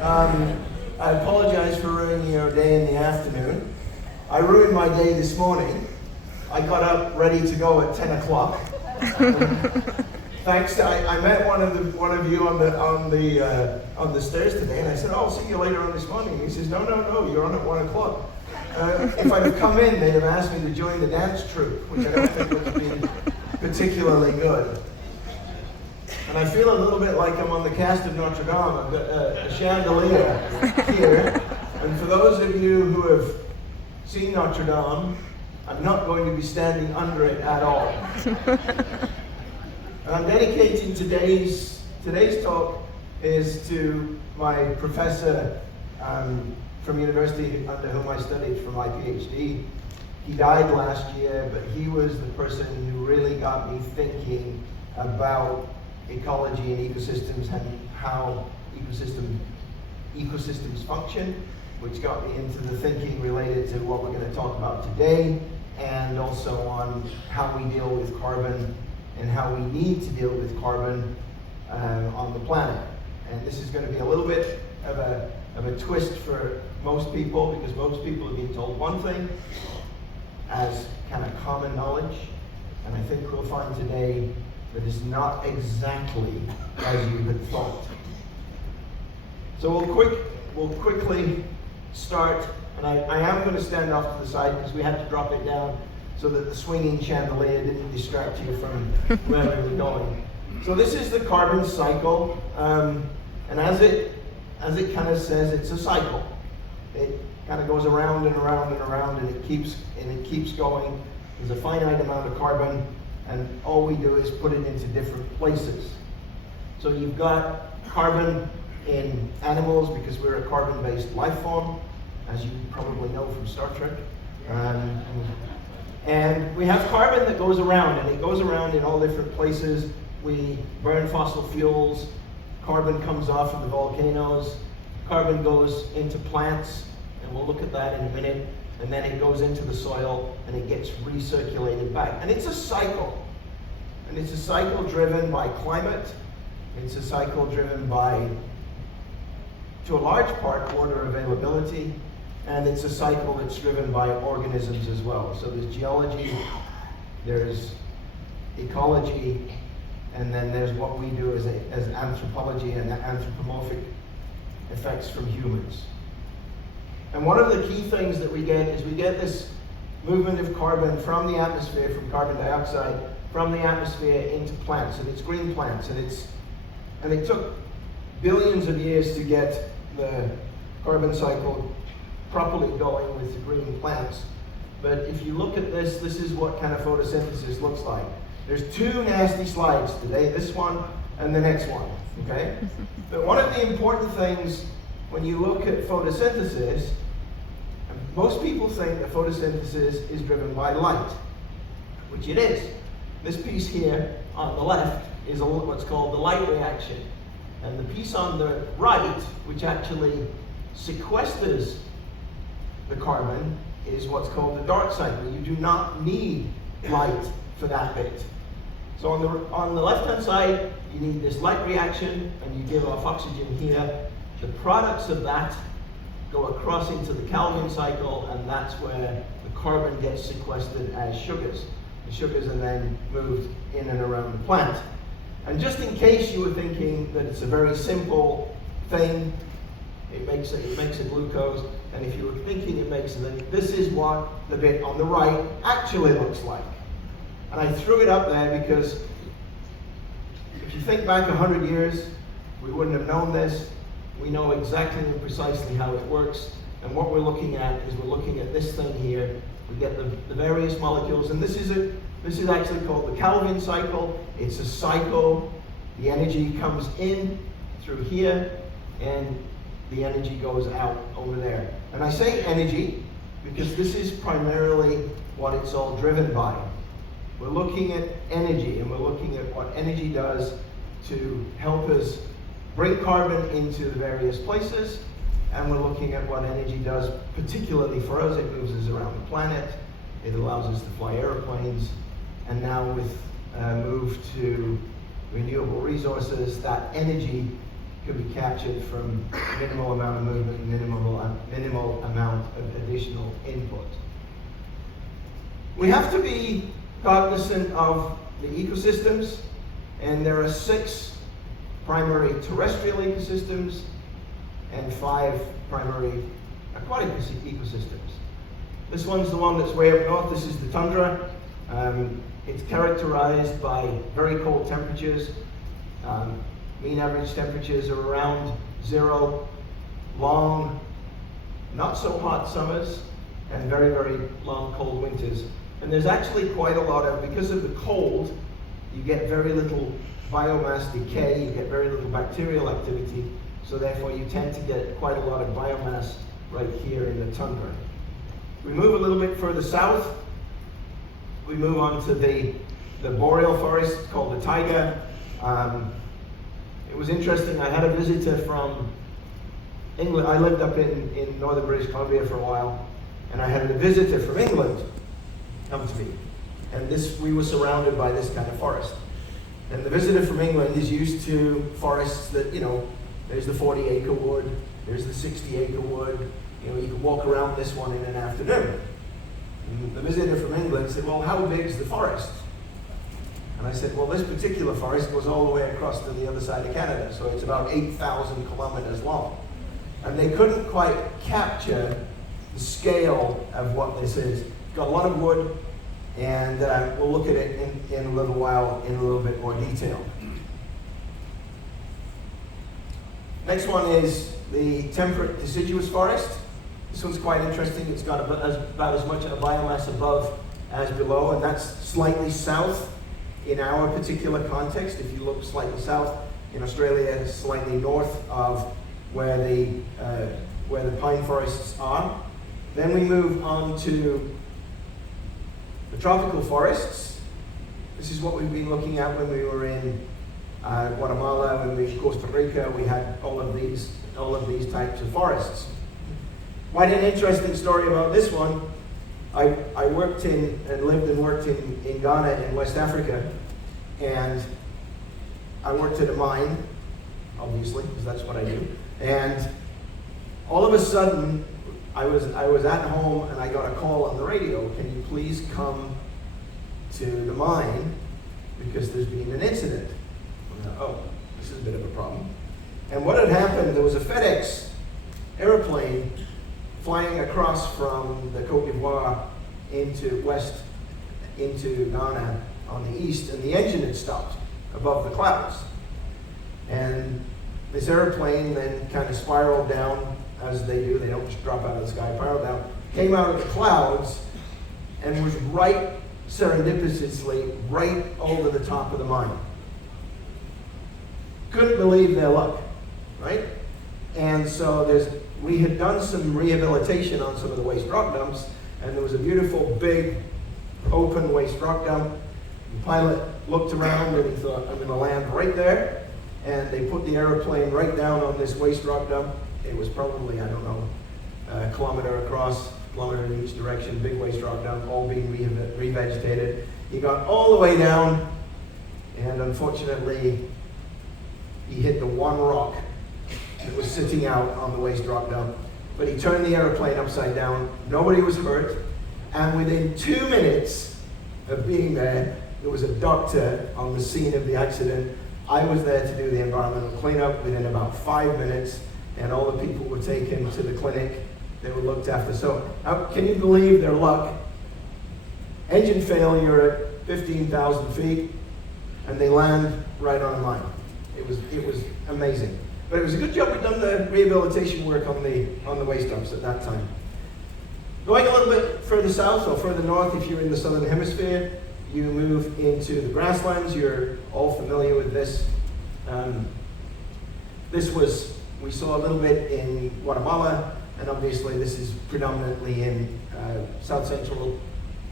I apologize for ruining your day in the afternoon. I ruined my day this morning. I got up ready to go at 10 o'clock. Thanks to, I met one of you on the stairs today, and I said, "Oh, I'll see you later on this morning." He says, No, you're on at 1 o'clock. If I'd have come in, they'd have asked me to join the dance troupe, which I don't think would have been particularly good. And I feel a little bit like I'm on the cast of Notre Dame. I've got a chandelier here. And for those of you who have seen Notre Dame, I'm not going to be standing under it at all. And I'm dedicating today's talk is to my professor from university under whom I studied for my PhD. He died last year, but he was the person who really got me thinking about ecology and ecosystems and how ecosystems function, which got me into the thinking related to what we're going to talk about today, and also on how we deal with carbon and how we need to deal with carbon on the planet. And this is going to be a little bit of a twist for most people, because most people have been told one thing as kind of common knowledge, and I think we'll find today that is not exactly as you had thought. So we'll quickly start, and I am going to stand off to the side because we had to drop it down so that the swinging chandelier didn't distract you from where we were going. So this is the carbon cycle, and as it kind of says, it's a cycle. It kind of goes around and around and around, and it keeps going. There's a finite amount of carbon, and all we do is put it into different places. So you've got carbon in animals because we're a carbon-based life form, as you probably know from Star Trek. And we have carbon that goes around, and it goes around in all different places. We burn fossil fuels, carbon comes off of the volcanoes, carbon goes into plants, and we'll look at that in a minute, and then it goes into the soil, and it gets recirculated back. And it's a cycle. And it's a cycle driven by climate. It's a cycle driven by, to a large part, water availability. And it's a cycle that's driven by organisms as well. So there's geology, there's ecology, and then there's what we do as anthropology and anthropomorphic effects from humans. And one of the key things that we get is we get this movement of carbon from the atmosphere, from carbon dioxide, from the atmosphere into plants, and it's green plants, and it took billions of years to get the carbon cycle properly going with the green plants. But if you look at this is what kind of photosynthesis looks like. There's two nasty slides today, this one and the next one, okay? But one of the important things when you look at photosynthesis, most people think that photosynthesis is driven by light, which it is. This piece here on the left is what's called the light reaction. And the piece on the right, which actually sequesters the carbon, is what's called the dark cycle. You do not need light for that bit. So on the left-hand side, you need this light reaction, and you give off oxygen here. The products of that go across into the Calvin cycle, and that's where the carbon gets sequestered as sugars. The sugars are then moved in and around the plant. And just in case you were thinking that it's a very simple thing, it makes a glucose, and if you were thinking it makes it, this is what the bit on the right actually looks like. And I threw it up there because if you think back 100 years, we wouldn't have known this. We know exactly and precisely how it works, and what we're looking at is we're looking at this thing here. We get the various molecules, and this is actually called the Calvin cycle. It's a cycle. The energy comes in through here, and the energy goes out over there. And I say energy because this is primarily what it's all driven by. We're looking at energy, and we're looking at what energy does to help us bring carbon into the various places, and we're looking at what energy does, particularly for us. It moves us around the planet, it allows us to fly airplanes, and now with move to renewable resources, that energy could be captured from minimal amount of movement, minimal amount of additional input. We have to be cognizant of the ecosystems, and there are 6 primary terrestrial ecosystems and 5 primary aquatic ecosystems. This one's the one that's way up north. This is the tundra. It's characterized by very cold temperatures. Mean average temperatures are around 0, long, not so hot summers, and very, very long cold winters. And there's actually quite a lot of, because of the cold, you get very little biomass decay, you get very little bacterial activity, so therefore you tend to get quite a lot of biomass right here in the tundra. We move a little bit further south, we move on to the boreal forest called the taiga. It was interesting, I had a visitor from England. I lived up in northern British Columbia for a while, and I had a visitor from England come to me. And we were surrounded by this kind of forest. And the visitor from England is used to forests that, there's the 40-acre wood, there's the 60-acre wood, you can walk around this one in an afternoon. And the visitor from England said, well, how big is the forest? And I said, well, this particular forest goes all the way across to the other side of Canada, so it's about 8,000 kilometers long. And they couldn't quite capture the scale of what this is. It's got a lot of wood, and we'll look at it in a little while in a little bit more detail. Next one is the temperate deciduous forest. This one's quite interesting. It's got about as much a biomass above as below, and that's slightly south in our particular context. If you look slightly south in Australia, slightly north of where the pine forests are. Then we move on to the tropical forests. This is what we've been looking at when we were in Guatemala, when we were in Costa Rica. We had all of these types of forests. Quite an interesting story about this one. I worked in and lived and worked in Ghana in West Africa, and I worked at a mine, obviously, because that's what I do. And all of a sudden, I was at home and I got a call on the radio. Can you please come to the mine because there's been an incident? Oh, this is a bit of a problem. And what had happened, there was a FedEx airplane flying across from the Côte d'Ivoire into Ghana on the east, and the engine had stopped above the clouds. And this airplane then kind of spiraled down, as they do. They don't just drop out of the sky, spiraled down, came out of the clouds, and was right, serendipitously, right over the top of the mine. Couldn't believe their luck, right? And so we had done some rehabilitation on some of the waste rock dumps, and there was a beautiful big open waste rock dump. The pilot looked around and he thought, I'm going to land right there. And they put the airplane right down on this waste rock dump. It was probably, I don't know, a kilometer across, kilometer in each direction, big waste rock dump, all being revegetated. He got all the way down, and unfortunately, he hit the one rock that was sitting out on the waste rock dump. But he turned the airplane upside down. Nobody was hurt. And within 2 minutes of being there was a doctor on the scene of the accident. I was there to do the environmental cleanup within about 5 minutes, and all the people were taken to the clinic. They were looked after. So can you believe their luck? Engine failure at 15,000 feet, and they land right on a mine. It was amazing. But it was a good job we'd done the rehabilitation work on the waste dumps at that time. Going a little bit further south or further north, if you're in the southern hemisphere, you move into the grasslands. You're all familiar with this. We saw a little bit in Guatemala, and obviously this is predominantly in South Central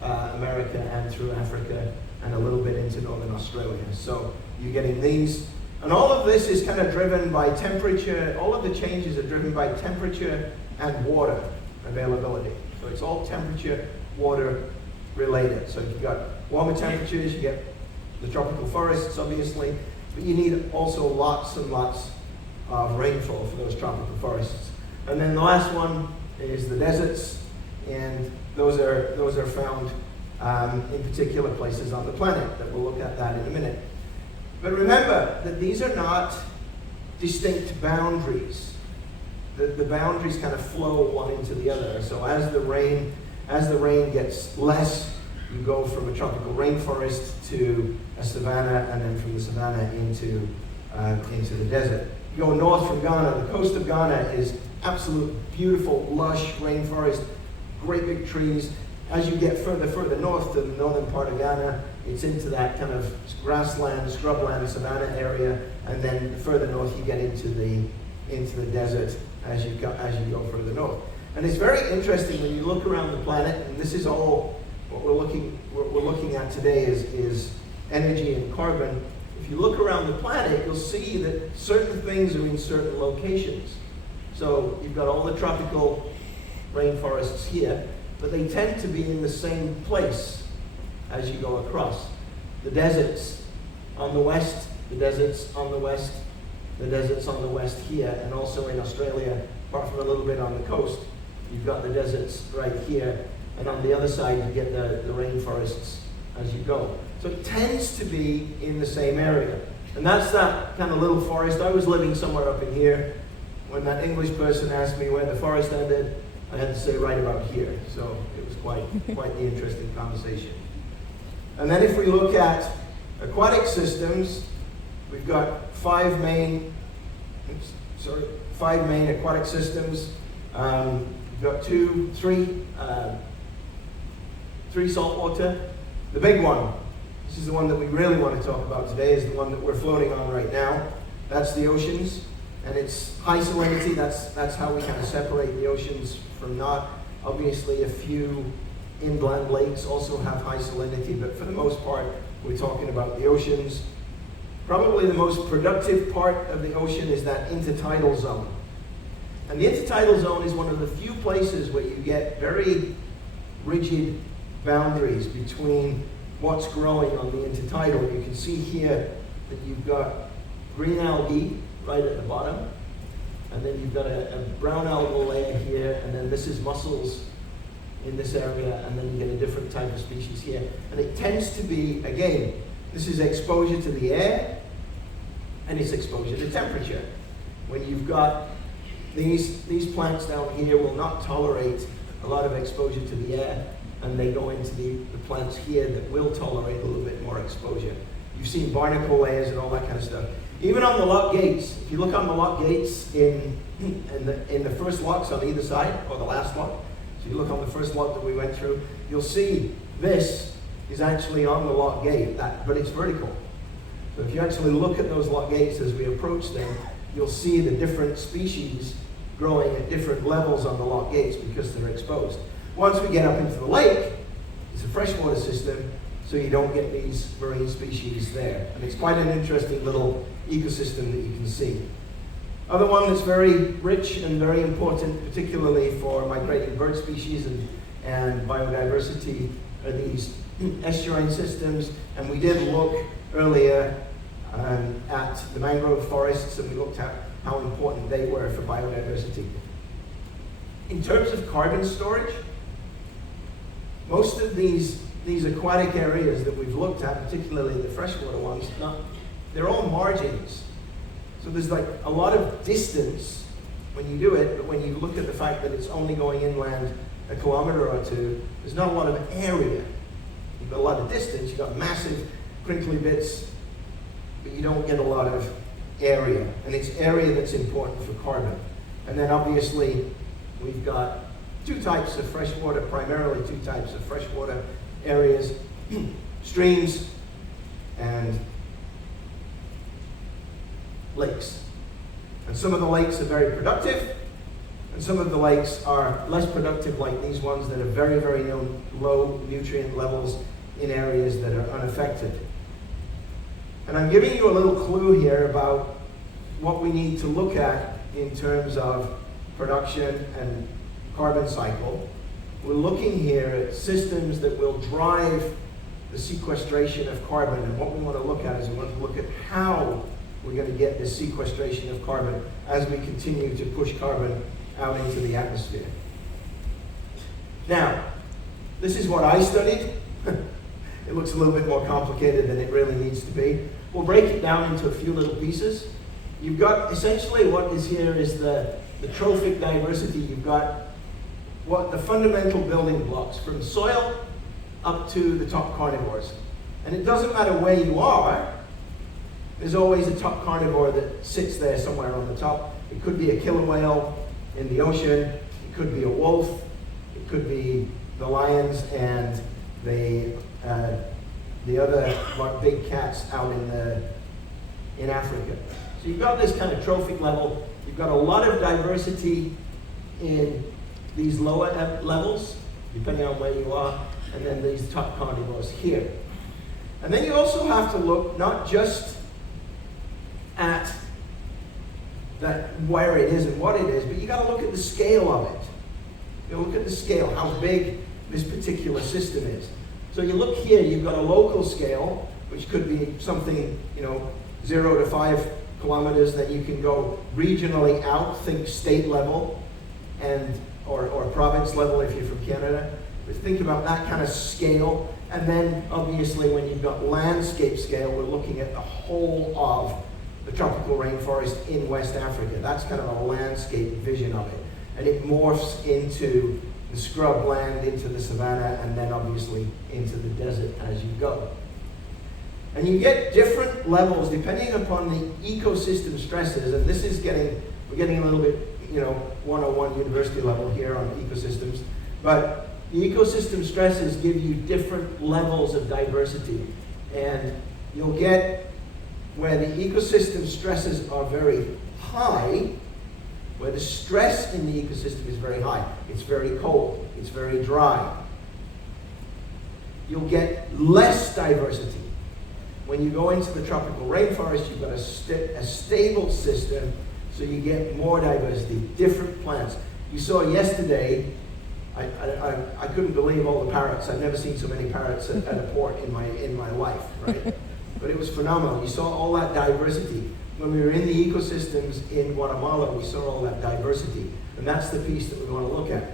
America and through Africa, and a little bit into Northern Australia. So you're getting these. And all of this is kind of driven by temperature. All of the changes are driven by temperature and water availability. So it's all temperature, water related. So if you've got warmer temperatures, you get the tropical forests, obviously, but you need also lots and lots of rainfall for those tropical forests. And then the last one is the deserts, and those are found in particular places on the planet, that we'll look at that in a minute. But remember that these are not distinct boundaries. The boundaries kind of flow one into the other. So as the rain gets less, you go from a tropical rainforest to a savanna, and then from the savanna into the desert. You go north from Ghana. The coast of Ghana is absolute beautiful, lush rainforest, great big trees. As you get further north to the northern part of Ghana, it's into that kind of grassland, scrubland, savanna area, and then further north you get into the desert as you go further north. And it's very interesting when you look around the planet, and this is all what we're looking at today is energy and carbon. If you look around the planet, you'll see that certain things are in certain locations. So you've got all the tropical rainforests here, but they tend to be in the same place as you go across. The deserts on the west, the deserts on the west, the deserts on the west here, and also in Australia, apart from a little bit on the coast, you've got the deserts right here, and on the other side you get the rainforests as you go. So it tends to be in the same area. And that's that kind of little forest. I was living somewhere up in here. When that English person asked me where the forest ended, I had to say right about here. So it was quite the interesting conversation. And then if we look at aquatic systems, we've got five main aquatic systems. We've got three saltwater. The big one, this is the one that we really want to talk about today, is the one that we're floating on right now. That's the oceans, and it's high salinity. That's how we kind of separate the oceans from not. Obviously, a few inland lakes also have high salinity, but for the most part, we're talking about the oceans. Probably the most productive part of the ocean is that intertidal zone. And the intertidal zone is one of the few places where you get very rigid boundaries between what's growing on the intertidal. You can see here that you've got green algae right at the bottom, and then you've got a brown algal layer here, and then this is mussels in this area, and then you get a different type of species here. And it tends to be, again, this is exposure to the air, and it's exposure to temperature. When you've got these plants down here will not tolerate a lot of exposure to the air, and they go into the plants here that will tolerate a little bit more exposure. You've seen barnacle layers and all that kind of stuff. Even on the lock gates, if you look on the lock gates in the first locks on either side, or the last lock, so you look on the first lock that we went through, you'll see this is actually on the lock gate, but it's vertical. So if you actually look at those lock gates as we approach them, you'll see the different species growing at different levels on the lock gates because they're exposed. Once we get up into the lake, it's a freshwater system, so you don't get these marine species there. And it's quite an interesting little ecosystem that you can see. Other one that's very rich and very important, particularly for migrating bird species and biodiversity, are these estuarine systems. And we did look earlier at the mangrove forests, and we looked at how important they were for biodiversity. In terms of carbon storage, most of these aquatic areas that we've looked at, particularly the freshwater ones, they're all margins. So there's like a lot of distance when you do it, but when you look at the fact that it's only going inland a kilometer or two, there's not a lot of area. You've got a lot of distance, you've got massive crinkly bits, but you don't get a lot of area. And it's area that's important for carbon. And then obviously, we've got primarily two types of freshwater areas, streams and lakes. And some of the lakes are very productive, and some of the lakes are less productive, like these ones that are very, very low nutrient levels in areas that are unaffected. And I'm giving you a little clue here about what we need to look at in terms of production and carbon cycle. We're looking here at systems that will drive the sequestration of carbon, and what we want to look at is we want to look at how we're going to get this sequestration of carbon. as we continue to push carbon out into the atmosphere. Now, this is what I studied. It looks a little bit more complicated than it really needs to be. We'll break it down into a few little pieces. You've got, essentially what is here is the trophic diversity. You've got what the fundamental building blocks from soil up to the top carnivores. And it doesn't matter where you are, there's always a top carnivore that sits there somewhere on the top. It could be a killer whale in the ocean, it could be a wolf, it could be the lions and the other big cats out in Africa. So you've got this kind of trophic level. You've got a lot of diversity in these lower levels, depending on where you are, and then these top carnivores here. And then you also have to look not just at where it is and what it is, but you got to look at the scale of it. You look at the scale, how big this particular system is. So you look here, you've got a local scale, which could be something, 0 to 5 kilometers that you can go regionally out, think state level, and or province level if you're from Canada. But think about that kind of scale. And then obviously when you've got landscape scale, we're looking at the whole of the tropical rainforest in West Africa. That's kind of a landscape vision of it. And it morphs into the scrub land, into the savanna, and then obviously into the desert as you go. And you get different levels depending upon the ecosystem stresses, and this is we're getting a little bit, 101 university level here on ecosystems, but the ecosystem stresses give you different levels of diversity. And you'll get where the ecosystem stresses are very high, where the stress in the ecosystem is very high. It's very cold, it's very dry. You'll get less diversity. When you go into the tropical rainforest, you've got a stable system, so you get more diversity, different plants. You saw yesterday, I couldn't believe all the parrots. I've never seen so many parrots at a port in my life, right? But it was phenomenal. You saw all that diversity. When we were in the ecosystems in Guatemala, we saw all that diversity. And that's the piece that we want to look at.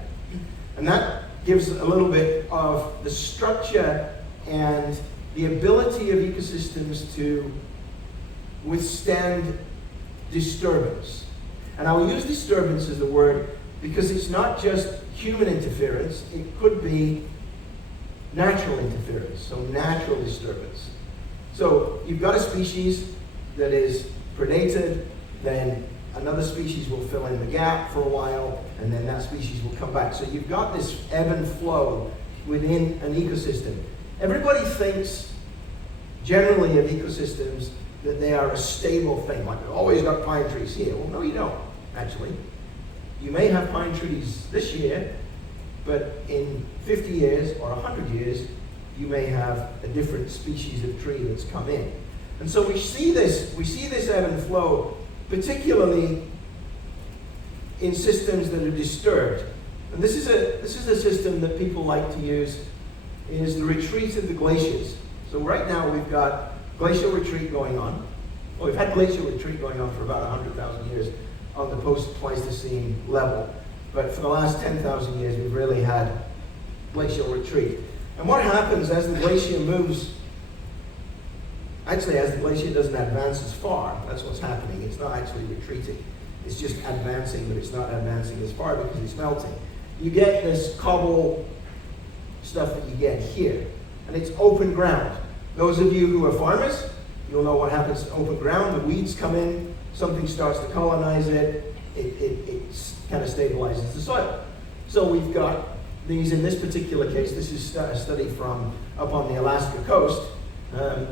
And that gives a little bit of the structure and the ability of ecosystems to withstand disturbance. And I'll use disturbance as a word because it's not just human interference, it could be natural interference, so natural disturbance. So you've got a species that is predated, then another species will fill in the gap for a while, and then that species will come back. So you've got this ebb and flow within an ecosystem. Everybody thinks generally of ecosystems that they are a stable thing, like we've always got pine trees here. Well, no, you don't, actually. You may have pine trees this year, but in 50 years or 100 years, you may have a different species of tree that's come in. And so we see this ebb and flow, particularly in systems that are disturbed. And this is a system that people like to use, is the retreat of the glaciers. So right now we've got glacial retreat going on. Well, we've had glacial retreat going on for about 100,000 years on the post-Pleistocene level. But for the last 10,000 years, we've really had glacial retreat. And what happens as the glacier moves, actually as the glacier doesn't advance as far, that's what's happening. It's not actually retreating. It's just advancing, but it's not advancing as far because it's melting. You get this cobble stuff that you get here, and it's open ground. Those of you who are farmers, you'll know what happens to open ground. The weeds come in, something starts to colonize it, it kind of stabilizes the soil. So we've got these, in this particular case, this is a study from up on the Alaska coast.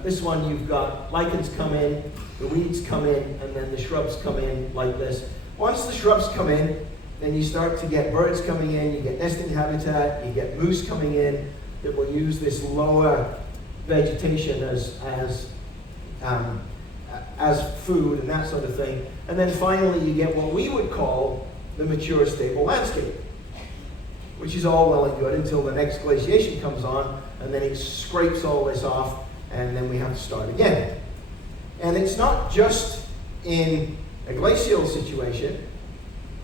This one you've got lichens come in, the weeds come in, and then the shrubs come in like this. Once the shrubs come in, then you start to get birds coming in, you get nesting habitat, you get moose coming in that will use this lower vegetation as food and that sort of thing. And then finally you get what we would call the mature stable landscape, which is all well and good until the next glaciation comes on, and then it scrapes all this off, and then we have to start again. And it's not just in a glacial situation,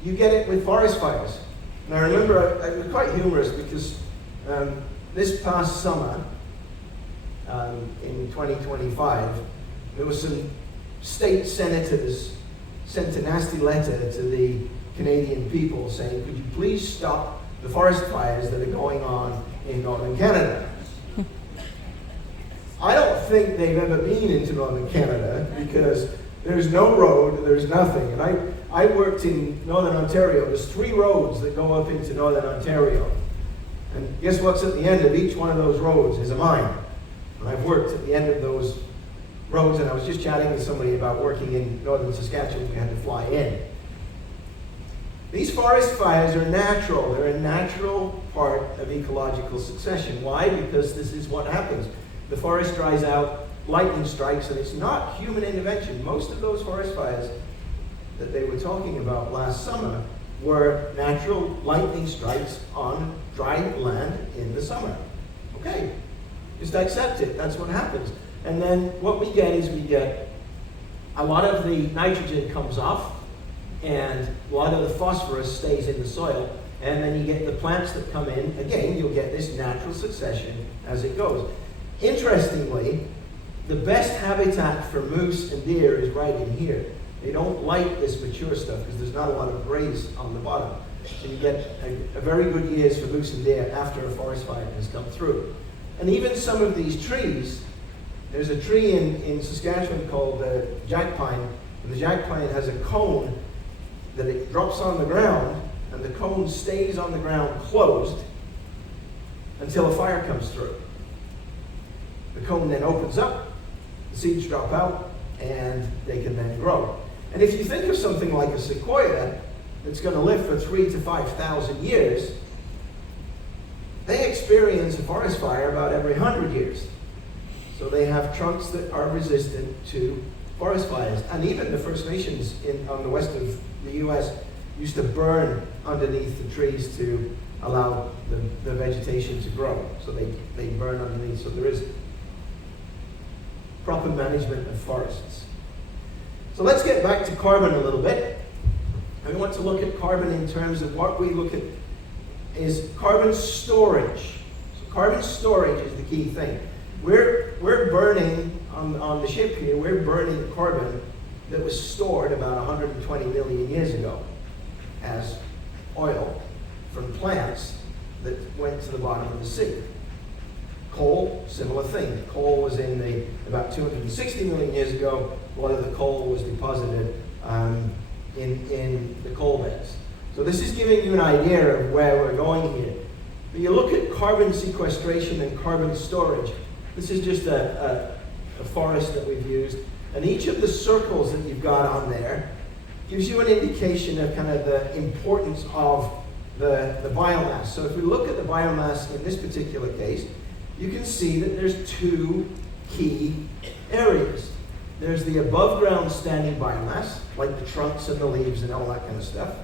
you get it with forest fires. And I remember it was quite humorous because this past summer, in 2025, there were some state senators sent a nasty letter to the Canadian people saying, could you please stop the forest fires that are going on in northern Canada? I don't think they've ever been into northern Canada because there's no road, there's nothing. And I worked in northern Ontario. There's 3 roads that go up into northern Ontario. And guess what's at the end of each one of those roads is a mine. And I've worked at the end of those roads, and I was just chatting with somebody about working in northern Saskatchewan. We had to fly in. These forest fires are natural. They're a natural part of ecological succession. Why? Because this is what happens. The forest dries out, lightning strikes, and it's not human intervention. Most of those forest fires that they were talking about last summer were natural lightning strikes on dry land in the summer. Okay, just accept it. That's what happens. And then what we get is we get a lot of the nitrogen comes off, and a lot of the phosphorus stays in the soil, and then you get the plants that come in. Again, you'll get this natural succession as it goes. Interestingly, the best habitat for moose and deer is right in here. They don't like this mature stuff because there's not a lot of graze on the bottom. So you get a very good years for moose and deer after a forest fire has come through. And even some of these trees, there's a tree in Saskatchewan called jack pine, and the jack pine has a cone that it drops on the ground, and the cone stays on the ground closed until a fire comes through. The cone then opens up, the seeds drop out, and they can then grow. And if you think of something like a sequoia that's going to live for 3,000 to 5,000 years, they experience a forest fire about every 100 years. So they have trunks that are resistant to forest fires. And even the First Nations on the west of the US used to burn underneath the trees to allow the vegetation to grow. So they burn underneath. So there is proper management of forests. So let's get back to carbon a little bit. And we want to look at carbon in terms of what we look at is carbon storage. So carbon storage is the key thing. We're burning, on the ship here, we're burning carbon that was stored about 120 million years ago as oil from plants that went to the bottom of the sea. Coal, similar thing. Coal was in about 260 million years ago. A lot of the coal was deposited in the coal beds. So this is giving you an idea of where we're going here. When you look at carbon sequestration and carbon storage, this is just a forest that we've used. And each of the circles that you've got on there gives you an indication of kind of the importance of the biomass. So if we look at the biomass in this particular case, you can see that there's 2 key areas. There's the above ground standing biomass, like the trunks and the leaves and all that kind of stuff.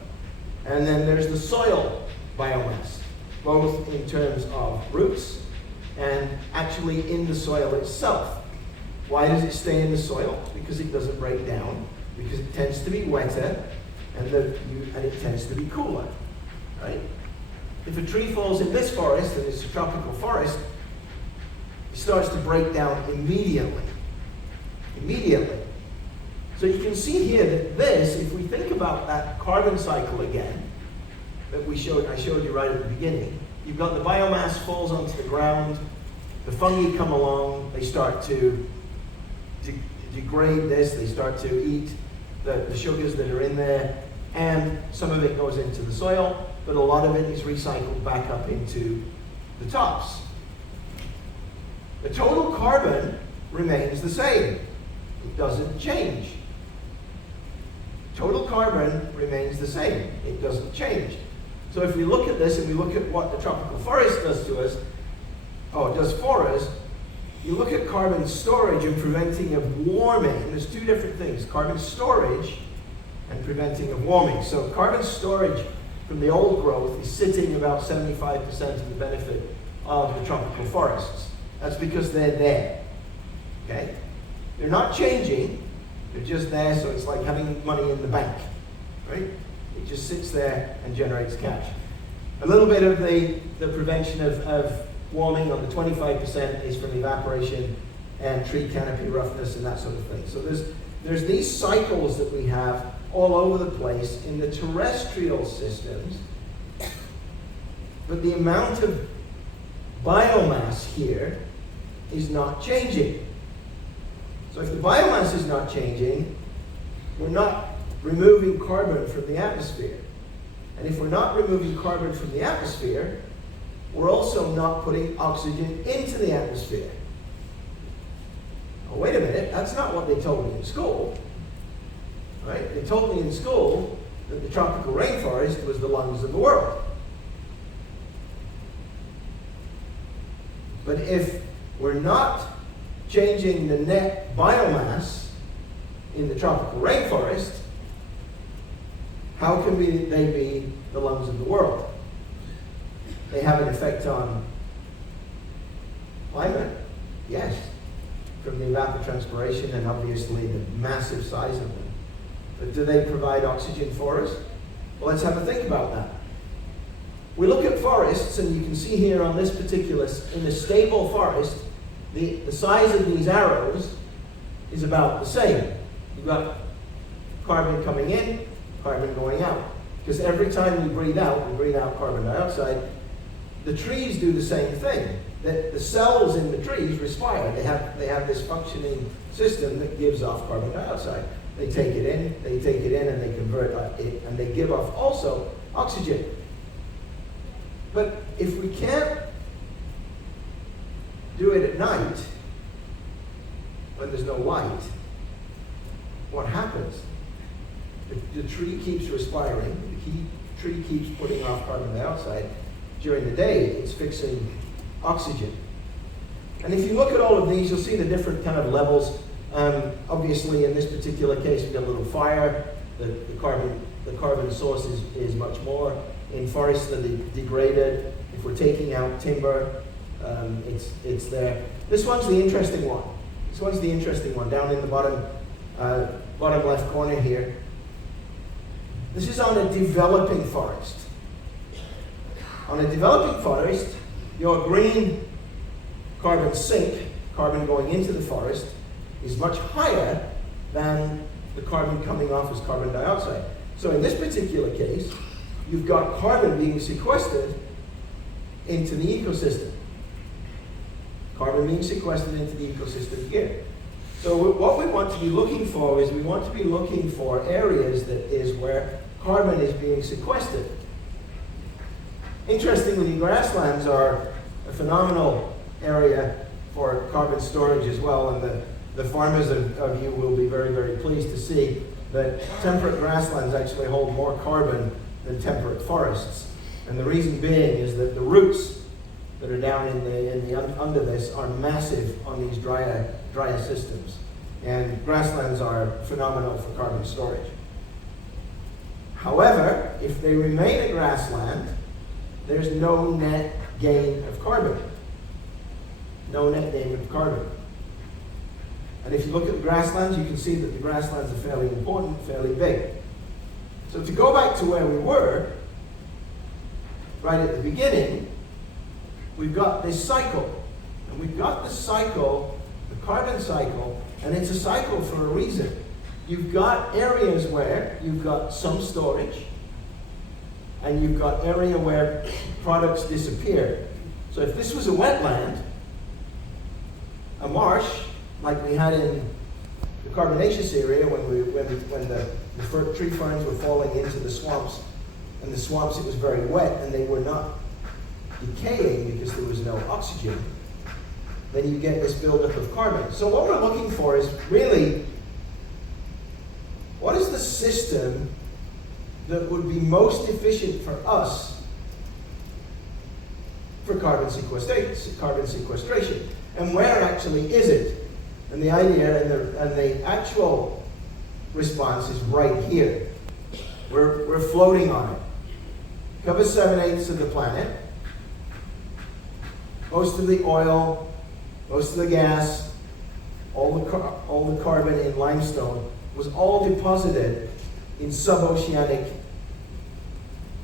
And then there's the soil biomass, both in terms of roots and actually in the soil itself. Why does it stay in the soil? Because it doesn't break down, because it tends to be wetter and it tends to be cooler, right? If a tree falls in this forest, and it's a tropical forest, it starts to break down immediately. Immediately. So you can see here that this, if we think about that carbon cycle again, that I showed you right at the beginning, you've got the biomass falls onto the ground, the fungi come along, they start to degrade this, they start to eat the sugars that are in there, and some of it goes into the soil, but a lot of it is recycled back up into the tops. The total carbon remains the same. It doesn't change. Total carbon remains the same. It doesn't change. So if we look at this and we look at what the tropical forest does to us, does for us, you look at carbon storage and preventing of warming. There's 2 different things, carbon storage and preventing of warming. So carbon storage from the old growth is sitting about 75% of the benefit of the tropical forests. That's because they're there. Okay? They're not changing, They're just there, so it's like having money in the bank, right? It just sits there and generates cash. A little bit of the prevention of warming on the 25% is from evaporation and tree canopy roughness and that sort of thing. So there's these cycles that we have all over the place in the terrestrial systems, but the amount of biomass here is not changing. So if the biomass is not changing, we're not removing carbon from the atmosphere. And if we're not removing carbon from the atmosphere, we're also not putting oxygen into the atmosphere. Oh, wait a minute, that's not what they told me in school. Right? They told me in school that the tropical rainforest was the lungs of the world. But if we're not changing the net biomass in the tropical rainforest, how can they be the lungs of the world? They have an effect on climate, yes, from the evapotranspiration and obviously the massive size of them. But do they provide oxygen for us? Well, let's have a think about that. We look at forests, and you can see here on this particular, in a stable forest, the size of these arrows is about the same. You've got carbon coming in, carbon going out. Because every time we breathe out carbon dioxide. The trees do the same thing. The cells in the trees respire. They have this functioning system that gives off carbon dioxide. They take it in, and they convert it, and they give off also oxygen. But if we can't do it at night, when there's no light, what happens? The tree keeps respiring, the tree keeps putting off carbon dioxide. During the day, it's fixing oxygen. And if you look at all of these, you'll see the different kind of levels. Obviously, in this particular case, we've got a little fire. The carbon source is much more. In forests that are degraded, if we're taking out timber, it's there. This one's the interesting one. Down in the bottom left corner here. This is on a developing forest. On a developing forest, your green carbon sink, carbon going into the forest, is much higher than the carbon coming off as carbon dioxide. So in this particular case, you've got carbon being sequestered into the ecosystem. Carbon being sequestered into the ecosystem here. So what we want to be looking for is we want to be looking for areas that is where carbon is being sequestered. Interestingly, grasslands are a phenomenal area for carbon storage as well, and the farmers of you will be very, very pleased to see that temperate grasslands actually hold more carbon than temperate forests. And the reason being is that the roots that are down under this are massive on these drier systems. And grasslands are phenomenal for carbon storage. However, if they remain a grassland, there's no net gain of carbon. No net gain of carbon. And if you look at the grasslands, you can see that the grasslands are fairly important, fairly big. So to go back to where we were, right at the beginning, we've got this cycle. And we've got this cycle, the carbon cycle, and it's a cycle for a reason. You've got areas where you've got some storage, and you've got area where products disappear. So if this was a wetland, a marsh, like we had in the carbonaceous area when the tree ferns were falling into the swamps, and the swamps it was very wet and they were not decaying because there was no oxygen, then you get this buildup of carbon. So what we're looking for is really, what is the system that would be most efficient for us for carbon sequestration? And where actually is it? And the idea and the actual response is right here. We're floating on it. Covers 7/8 of the planet. Most of the oil, most of the gas, all the carbon in limestone was all deposited in suboceanic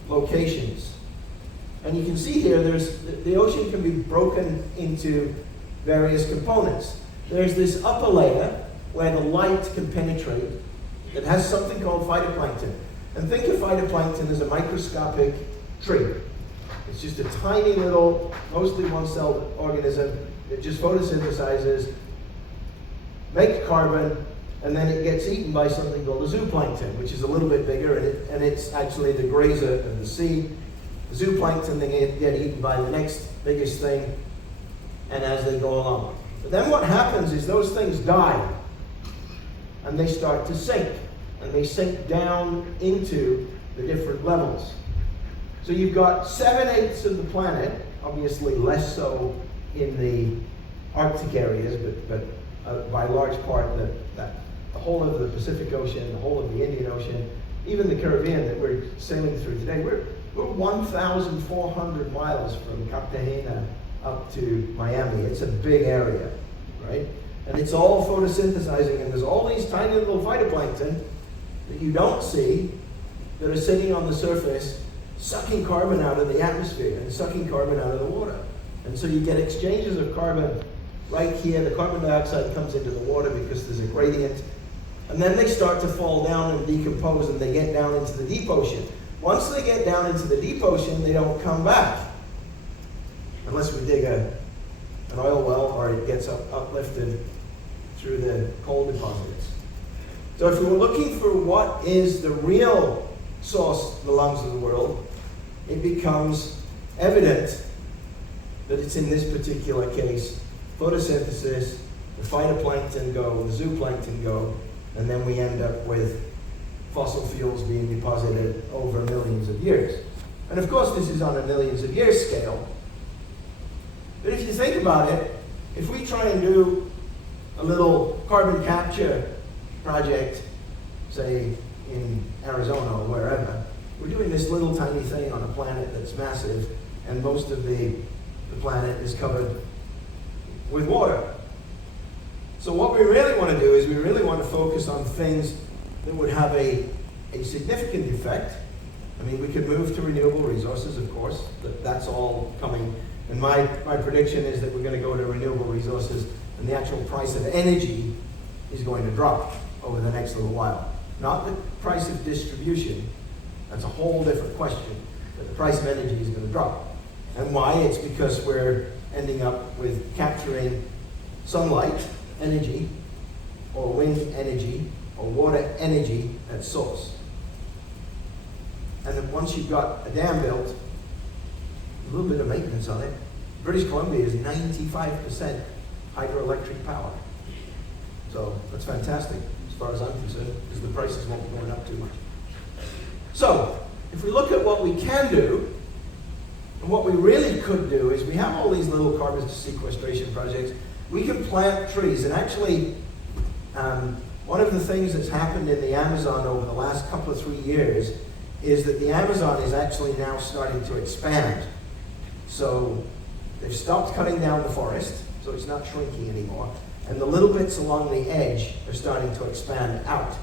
locations. And you can see here, the ocean can be broken into various components. There's this upper layer where the light can penetrate that has something called phytoplankton. And think of phytoplankton as a microscopic tree. It's just a tiny little, mostly one-celled organism that just photosynthesizes, makes carbon, and then it gets eaten by something called a zooplankton, which is a little bit bigger, and it's actually the grazer of the sea. The zooplankton, they get eaten by the next biggest thing, and as they go along. But then what happens is those things die, and they start to sink, and they sink down into the different levels. So you've got 7/8 of the planet, obviously less so in the Arctic areas, but by large part the whole of the Pacific Ocean, the whole of the Indian Ocean, even the Caribbean that we're sailing through today. We're 1,400 miles from Cartagena up to Miami. It's a big area, right? And it's all photosynthesizing, and there's all these tiny little phytoplankton that you don't see that are sitting on the surface sucking carbon out of the atmosphere and sucking carbon out of the water. And so you get exchanges of carbon right here. The carbon dioxide comes into the water because there's a gradient. And then they start to fall down and decompose, and they get down into the deep ocean. Once they get down into the deep ocean, they don't come back. Unless we dig an oil well or it gets uplifted through the coal deposits. So if we were looking for what is the real source of the lungs of the world, it becomes evident that it's in this particular case photosynthesis, the phytoplankton go, the zooplankton go, and then we end up with fossil fuels being deposited over millions of years. And of course this is on a millions of years scale. But if you think about it, if we try and do a little carbon capture project, say in Arizona or wherever, we're doing this little tiny thing on a planet that's massive, and most of the planet is covered with water. So what we really want to do is we really want to focus on things that would have a significant effect. I mean, we could move to renewable resources, of course, that's all coming. And my prediction is that we're going to go to renewable resources, and the actual price of energy is going to drop over the next little while. Not the price of distribution, that's a whole different question, but the price of energy is going to drop. And why? It's because we're ending up with capturing sunlight energy, or wind energy, or water energy at source. And then once you've got a dam built, a little bit of maintenance on it, British Columbia is 95% hydroelectric power. So that's fantastic as far as I'm concerned, because the prices won't be going up too much. So if we look at what we can do, and what we really could do is we have all these little carbon sequestration projects. We can plant trees, and actually one of the things that's happened in the Amazon over the last couple of 3 years is that the Amazon is actually now starting to expand. So they've stopped cutting down the forest, so it's not shrinking anymore. And the little bits along the edge are starting to expand out.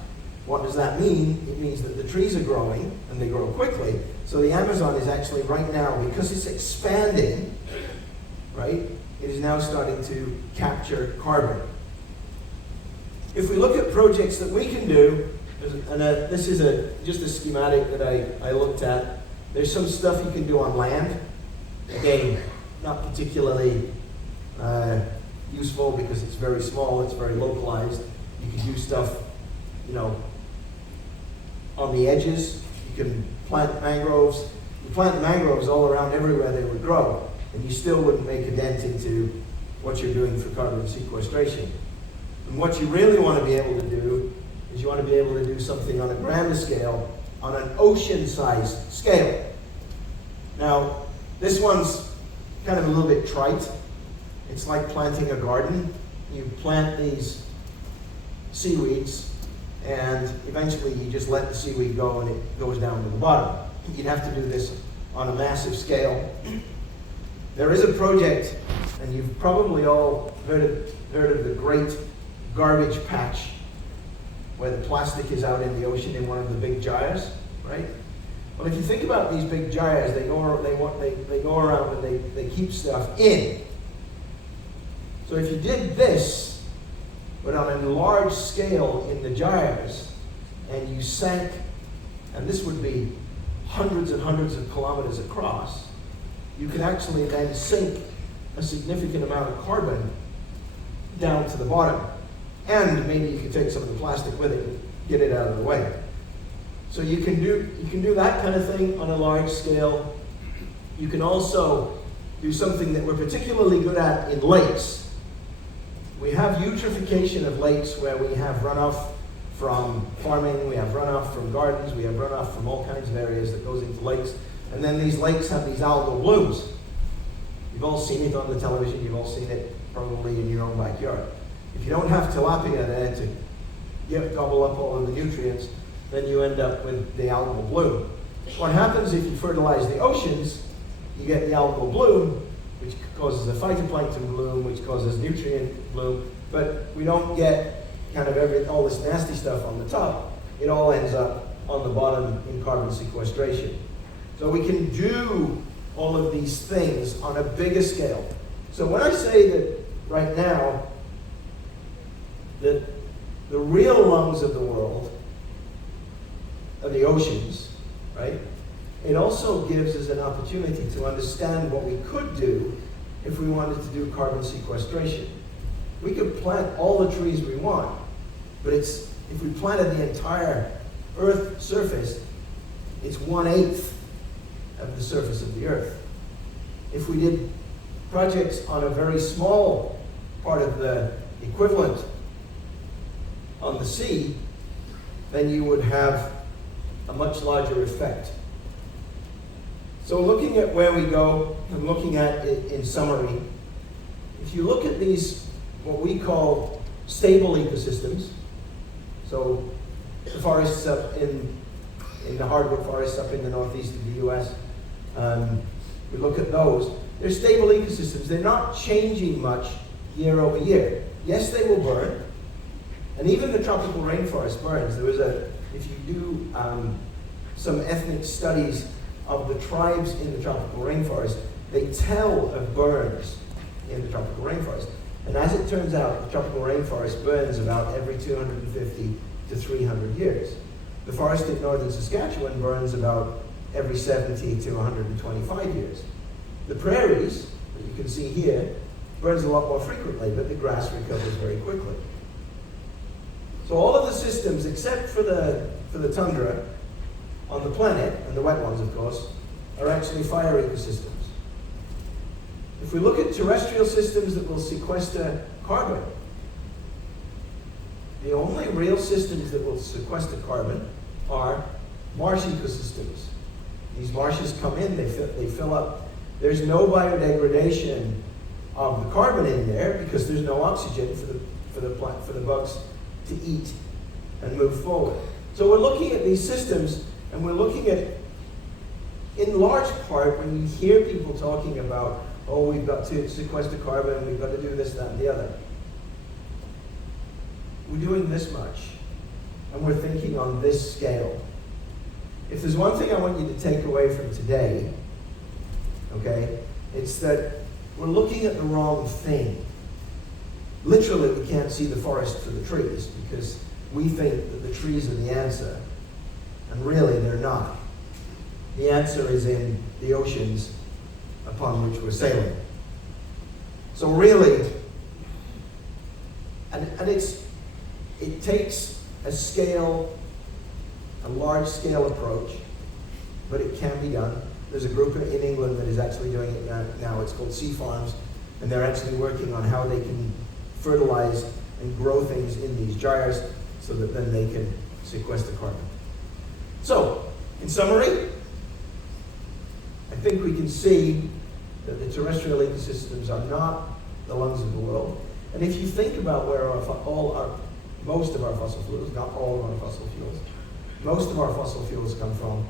What does that mean? It means that the trees are growing, and they grow quickly. So the Amazon is actually right now, because it's expanding, right, it is now starting to capture carbon. If we look at projects that we can do, and this is just a schematic that I looked at. There's some stuff you can do on land. Again, not particularly useful because it's very small, it's very localized. You can do stuff, on the edges. You can plant mangroves. You plant mangroves all around everywhere they would grow, and you still wouldn't make a dent into what you're doing for carbon sequestration. And what you really want to be able to do is you want to be able to do something on a grander scale, on an ocean-sized scale. Now, this one's kind of a little bit trite. It's like planting a garden. You plant these seaweeds, and eventually you just let the seaweed go and it goes down to the bottom. You'd have to do this on a massive scale. There is a project, and you've probably all heard of the Great Garbage Patch where the plastic is out in the ocean in one of the big gyres, right? Well, if you think about these big gyres, they go around and they keep stuff in. So if you did this, but on a large scale in the gyres, and you sank, and this would be hundreds and hundreds of kilometers across, you could actually then sink a significant amount of carbon down to the bottom. And maybe you could take some of the plastic with it and get it out of the way. So you can do that kind of thing on a large scale. You can also do something that we're particularly good at in lakes. We have eutrophication of lakes where we have runoff from farming, we have runoff from gardens, we have runoff from all kinds of areas that goes into lakes. And then these lakes have these algal blooms. You've all seen it on the television, you've all seen it probably in your own backyard. If you don't have tilapia there to gobble up all of the nutrients, then you end up with the algal bloom. What happens if you fertilize the oceans, you get the algal bloom, which causes a phytoplankton bloom, which causes nutrient bloom, but we don't get kind of all this nasty stuff on the top. It all ends up on the bottom in carbon sequestration. So we can do all of these things on a bigger scale. So when I say that right now, that the real lungs of the world are the oceans, right? It also gives us an opportunity to understand what we could do if we wanted to do carbon sequestration. We could plant all the trees we want, but if we planted the entire Earth surface, it's 1/8 of the surface of the Earth. If we did projects on a very small part of the equivalent on the sea, then you would have a much larger effect. So looking at where we go and looking at it in summary, if you look at these, what we call stable ecosystems, so the forests up in the hardwood forests up in the northeast of the US, we look at those, they're stable ecosystems. They're not changing much year over year. Yes, they will burn, and even the tropical rainforest burns. If you do some ethnic studies of the tribes in the tropical rainforest, they tell of burns in the tropical rainforest. And as it turns out, the tropical rainforest burns about every 250 to 300 years. The forest in northern Saskatchewan burns about every 70 to 125 years. The prairies, that you can see here, burns a lot more frequently, but the grass recovers very quickly. So all of the systems, except for the tundra on the planet, and the wet ones of course, are actually fire ecosystems. If we look at terrestrial systems that will sequester carbon, the only real systems that will sequester carbon are marsh ecosystems. These marshes come in, they fill up. There's no biodegradation of the carbon in there because there's no oxygen for the bugs to eat and move forward. So we're looking at these systems, and we're looking at, in large part, when you hear people talking about, oh, we've got to sequester carbon, we've got to do this, that, and the other. We're doing this much, and we're thinking on this scale. If there's one thing I want you to take away from today, okay, it's that we're looking at the wrong thing. Literally, we can't see the forest for the trees because we think that the trees are the answer, and really they're not. The answer is in the oceans upon which we're sailing. So really, and it takes a large scale approach, but it can be done. There's a group in England that is actually doing it now. It's called Sea Farms, and they're actually working on how they can fertilize and grow things in these gyres so that then they can sequester carbon. So, in summary, I think we can see that the terrestrial ecosystems are not the lungs of the world. And if you think about where most of our fossil fuels, not all of our fossil fuels, most of our fossil fuels come from,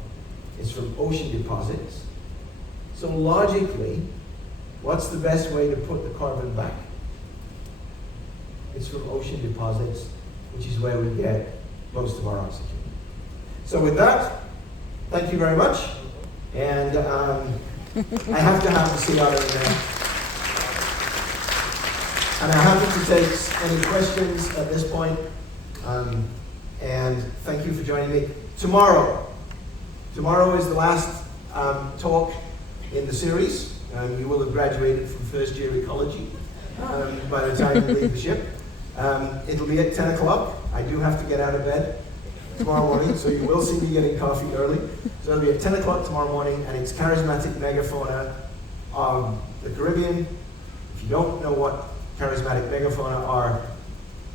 is from ocean deposits. So logically, what's the best way to put the carbon back? It's from ocean deposits, which is where we get most of our oxygen. So with that, thank you very much. And I have to have the sea otter in there. And I'm happy to take any questions at this point. And thank you for joining me. Tomorrow is the last talk in the series. You will have graduated from first year ecology by the time you leave the ship. It'll be at 10 o'clock. I do have to get out of bed tomorrow morning, so you will see me getting coffee early. So it'll be at 10 o'clock tomorrow morning, and it's charismatic megafauna of the Caribbean. If you don't know what charismatic megafauna are,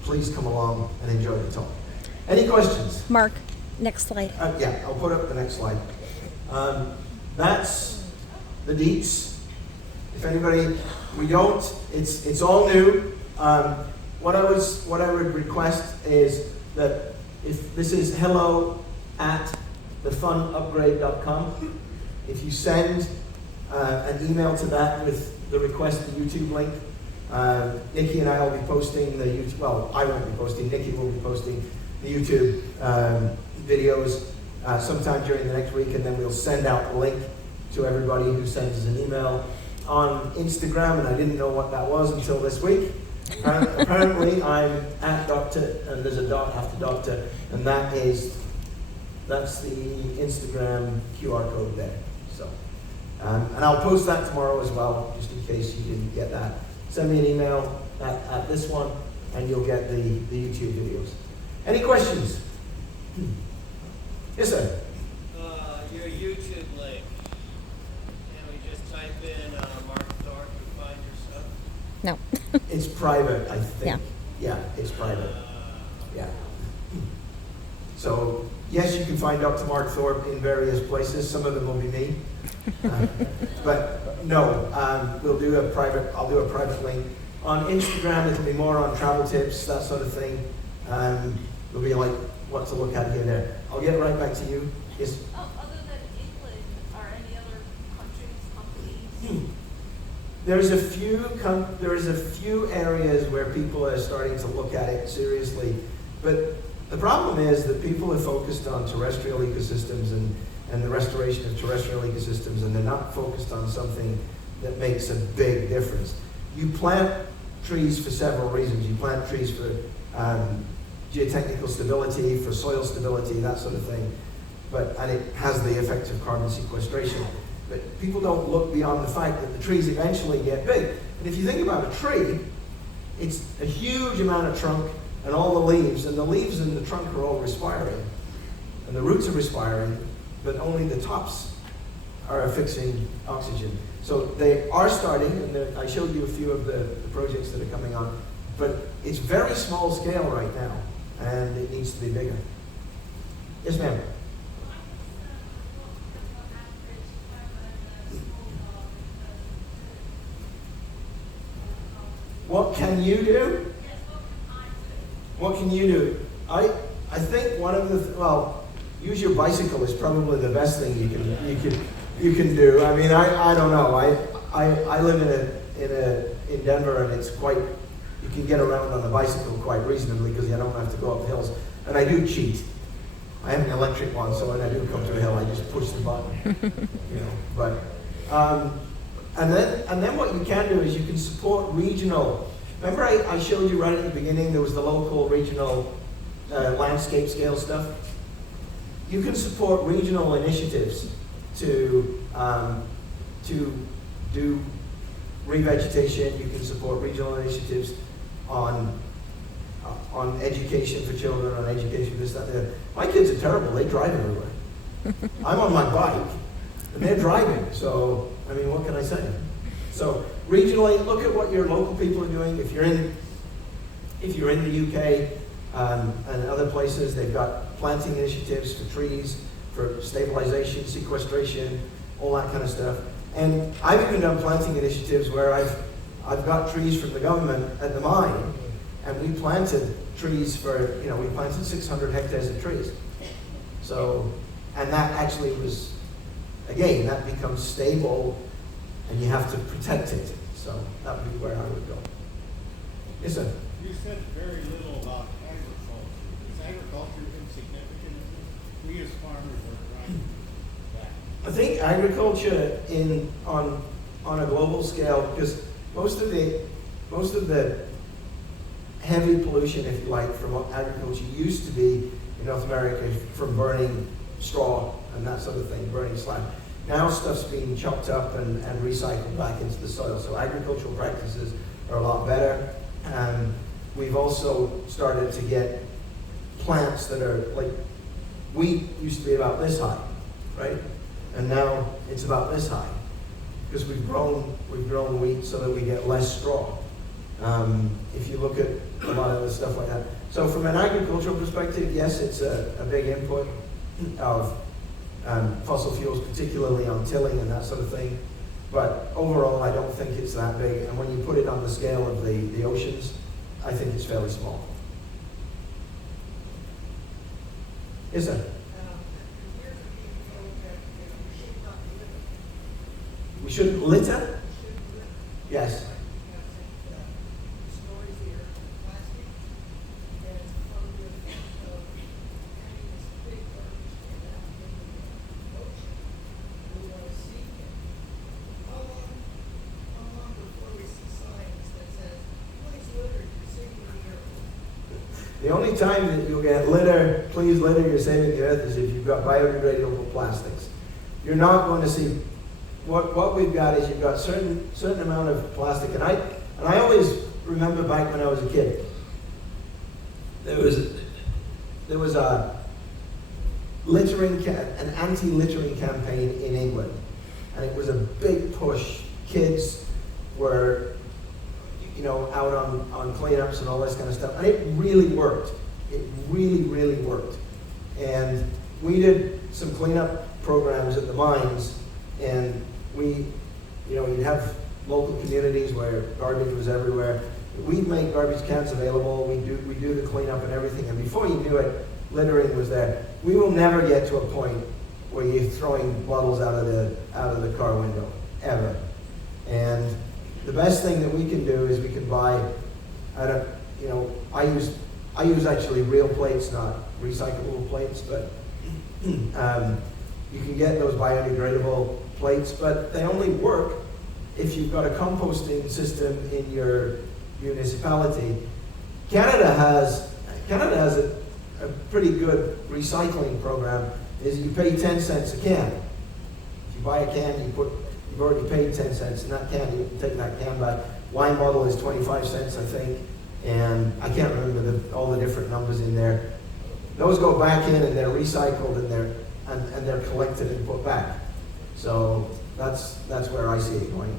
please come along and enjoy the talk. Any questions? Mark, next slide. Yeah, I'll put up the next slide. That's the deets. If anybody, it's all new. What I would request is that if this is hello@thefunupgrade.com, if you send an email to that with the request the YouTube link, Nikki and I will be posting the YouTube, well, I won't be posting, Nikki will be posting the YouTube videos sometime during the next week, and then we'll send out the link to everybody who sends us an email. On Instagram, and I didn't know what that was until this week. Apparently, I'm at Doctor, and there's a dot after Doctor, and that's the Instagram QR code there. So, and I'll post that tomorrow as well, just in case you didn't get that. Send me an email at this one, and you'll get the YouTube videos. Any questions? Yes, sir. Your YouTube link. Can we just type in Mark Thorpe and find your stuff? No. It's private, I think. Yeah. Yeah, it's private. Yeah. So, yes, you can find Dr. Mark Thorpe in various places. Some of them will be me. But no, I'll do a private link. On Instagram, it'll be more on travel tips, that sort of thing. It'll be like what to look at here and there. I'll get right back to you. Yes? Other than England, are any other countries, companies? There's a few areas where people are starting to look at it seriously, but the problem is that people are focused on terrestrial ecosystems and the restoration of terrestrial ecosystems, and they're not focused on something that makes a big difference. You plant trees for several reasons. You plant trees for geotechnical stability, for soil stability, that sort of thing, and it has the effect of carbon sequestration. But people don't look beyond the fact that the trees eventually get big. And if you think about a tree, it's a huge amount of trunk and all the leaves, and the leaves and the trunk are all respiring, and the roots are respiring, but only the tops are affixing oxygen. So they are starting, and I showed you a few of the projects that are coming on, but it's very small scale right now, and it needs to be bigger. Yes, ma'am. What can you do? What can you do? I think one of the use your bicycle is probably the best thing you can do. I mean, I don't know. I live in Denver, and it's quite, you can get around on a bicycle quite reasonably because you don't have to go up hills. And I do cheat. I have an electric one, so when I do come to a hill, I just push the button. But and then what you can do is you can support regional. Remember I showed you right at the beginning there was the local, regional, landscape scale stuff. You can support regional initiatives to do revegetation. You can support regional initiatives on education for children, on education for this, that, that. My kids are terrible. They drive everywhere. I'm on my bike, and they're driving. So, I mean, what can I say? So, regionally, look at what your local people are doing. If you're in the UK and other places, they've got planting initiatives for trees, for stabilization, sequestration, all that kind of stuff. And I've even done planting initiatives where I've got trees from the government at the mine, and we planted trees for, we planted 600 hectares of trees. So, and that actually was, again, that becomes stable, and you have to protect it. So that would be where I would go. Yes, sir? You said very little about agriculture. Is agriculture significant is this? We as farmers are trying that. I think agriculture on a global scale, because most of the heavy pollution, if you like, from agriculture used to be in North America from burning straw and that sort of thing, burning slag. Now stuff's being chopped up and recycled back into the soil. So agricultural practices are a lot better. We've also started to get plants that are like, wheat used to be about this high, right? And now it's about this high, because we've grown wheat so that we get less straw. If you look at a lot of the stuff like that. So from an agricultural perspective, yes, it's a big input of fossil fuels, particularly on tilling and that sort of thing. But overall, I don't think it's that big. And when you put it on the scale of the oceans, I think it's fairly small. Is it? We shouldn't litter? Yes. The only time that you'll get litter, please litter, you're saving the earth, is if you've got biodegradable plastics. You're not going to see, what we've got is you've got certain amount of plastic, and I always remember back when I was a kid, there was a an anti-littering campaign in England, and it was a big push. Kids were, out on cleanups and all this kind of stuff. And it really worked. It really, really worked. And we did some cleanup programs at the mines, and you'd have local communities where garbage was everywhere. We'd make garbage cans available. We do the cleanup and everything. And before you knew it, littering was there. We will never get to a point where you're throwing bottles out of the car window, ever. And the best thing that we can do is we can buy, I use actually real plates, not recyclable plates, but you can get those biodegradable plates, but they only work if you've got a composting system in your municipality. Canada has a pretty good recycling program. Is you pay 10 cents a can. If you buy a can, you've already paid 10 cents, and that can, you can take that can back. Wine bottle is 25 cents, I think, and I can't remember all the different numbers in there. Those go back in and they're recycled and they're collected and put back. So that's where I see it going.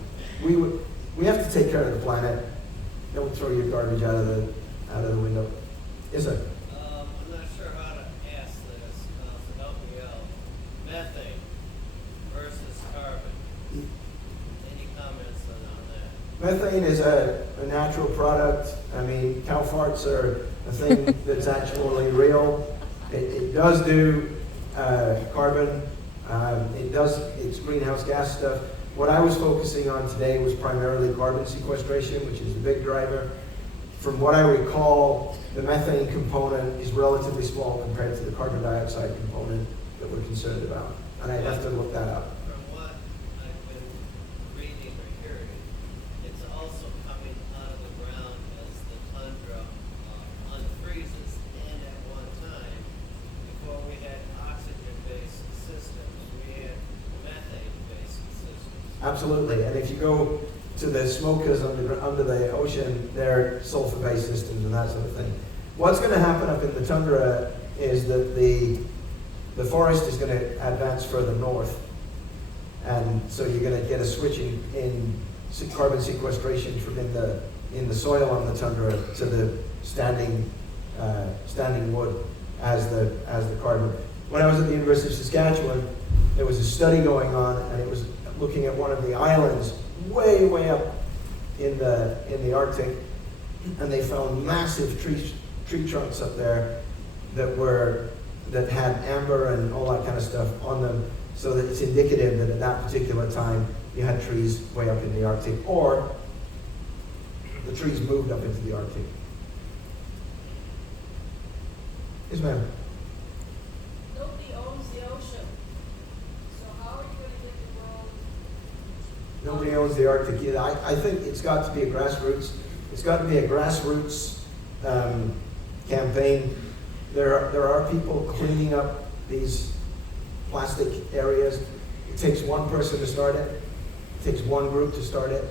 We have to take care of the planet. Don't throw your garbage out of the window. Yes, sir. I'm not sure how to ask this, so help me out. Methane versus carbon. Any comments on that? Methane is a natural product. I mean, cow farts are a thing that's actually real. It does do carbon. It's greenhouse gas stuff. What I was focusing on today was primarily carbon sequestration, which is the big driver. From what I recall, the methane component is relatively small compared to the carbon dioxide component that we're concerned about. And I'd have to look that up. From what I've been reading or hearing, it's also coming out of the ground as the tundra unfreezes. And at one time, before we had oxygen-based systems, we had methane-based systems. Absolutely. And if you go to the smokers under the ocean, they're sulfur-based systems and that sort of thing. What's going to happen up in the tundra is that the forest is going to advance further north, and so you're going to get a switching in carbon sequestration from in the soil on the tundra to the standing wood as the carbon. When I was at the University of Saskatchewan, there was a study going on, and it was looking at one of the islands way up in the Arctic, and they found massive tree trunks up there that had amber and all that kind of stuff on them, so that it's indicative that at that particular time you had trees way up in the Arctic, or the trees moved up into the Arctic. Yes, ma'am. Nobody owns the Arctic either. I think it's got to be a grassroots, campaign. There are people cleaning up these plastic areas. It takes one person to start it. It takes one group to start it.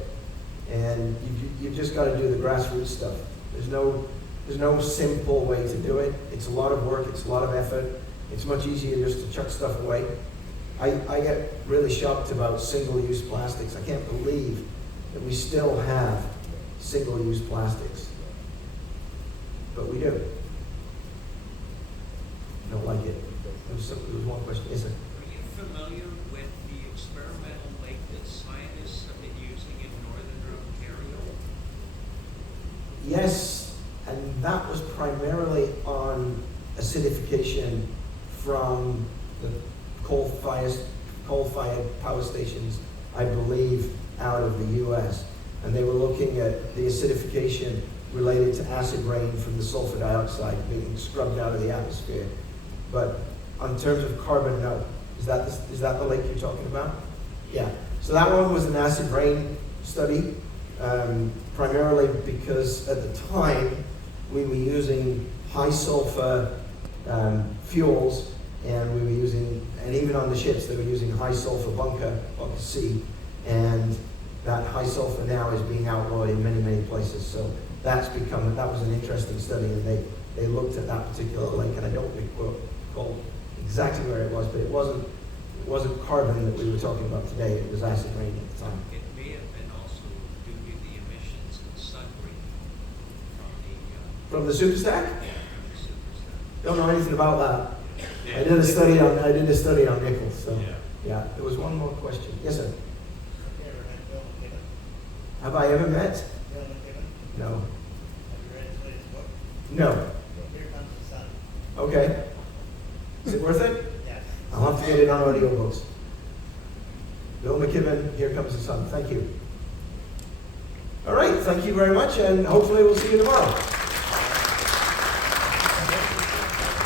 And you just got to do the grassroots stuff. There's no simple way to do it. It's a lot of work. It's a lot of effort. It's much easier just to chuck stuff away. I get really shocked about single-use plastics. I can't believe that we still have single-use plastics. But we do. I don't like it. There was one question. Yes, sir. Are you familiar with the experimental lake that scientists have been using in northern Ontario? Yes, and that was primarily on acidification from the coal-fired power stations, I believe, out of the U.S. And they were looking at the acidification related to acid rain from the sulfur dioxide being scrubbed out of the atmosphere. But in terms of carbon, no. Is that the lake you're talking about? Yeah. So that one was an acid rain study, primarily because at the time we were using high sulfur fuels, and we were using, and even on the ships they were using high sulfur bunker C, and that high sulfur now is being outlawed in many, many places. So that was an interesting study, and they looked at that particular lake, and I don't recall exactly where it was, but it wasn't carbon that we were talking about today. It was acid rain at the time. It may have been also due to the emissions in Sudbury From the superstack? from the superstar. Don't know anything about that. I did a study on Nichols. So yeah. There was one more question. Yes, sir. Have you ever met Bill McKibben? Have I ever met? Bill McKibben? No. Have you read his latest book? No. Here Comes the Sun. Okay. Is it worth it? Yes. I'll have to get it on audiobooks. Bill McKibben, Here Comes the Sun. Thank you. All right, thank you very much, and hopefully we'll see you tomorrow.